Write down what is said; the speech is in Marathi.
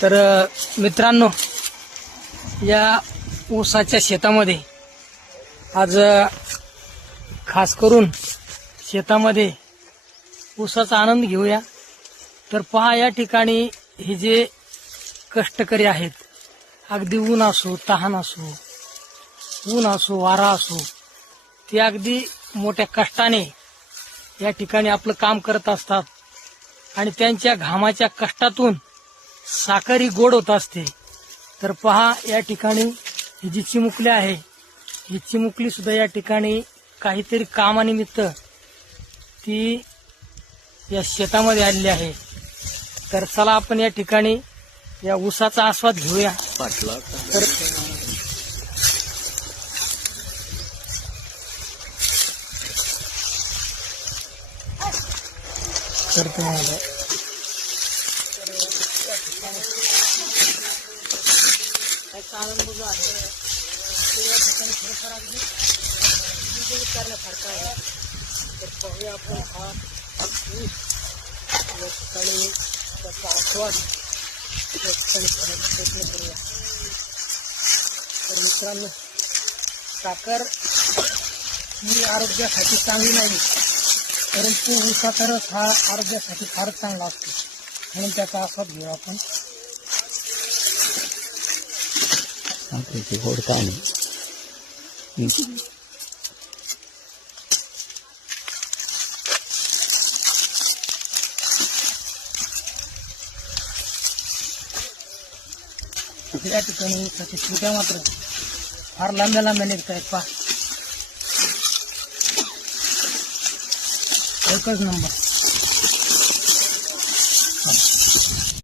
तर मित्रांनो, या ऊसाच्या शेतामध्ये आज खास करून शेतामध्ये ऊसाचा आनंद घेऊया। तर पहा, या ठिकाणी हे जे कष्टकरी आहेत, अगदी ऊन असो, तहान असो, ऊन असो, वारा असो, ते अगदी मोठ्या कष्टाने या ठिकाणी आपलं काम करत असतात आणि त्यांच्या घामाच्या कष्टातून साखर ही गोड होत असते। तर पहा, या ठिकाणी ही जी चिमुकली आहे, ही चिमुकली सुद्धा या ठिकाणी काहीतरी कामानिमित्त ती या शेतामध्ये आलेली आहे। तर चला आपण या ठिकाणी या ऊसाचा आस्वाद घेऊया। तर तुम्हाला आनंद जो आहे ते या ठिकाणी खरोखर अगदी करण्यासारखं आहे। तर पाहूया आपण हा ऊस या ठिकाणी त्याचा आस्वाद या ठिकाणी घेण्याचा प्रयत्न करूया। तर मित्रांनो, साखर ही आरोग्यासाठी चांगली नाही, परंतु ऊसाचा रस हा आरोग्यासाठी फारच चांगला असतो, म्हणून त्याचा आस्वाद घेऊ आपण। गोड काय नाही। या ठिकाणी ऊसाची शिट्या मात्र फार लांब्या लांब्या निघत आहेत। पहा, एकच नंबर।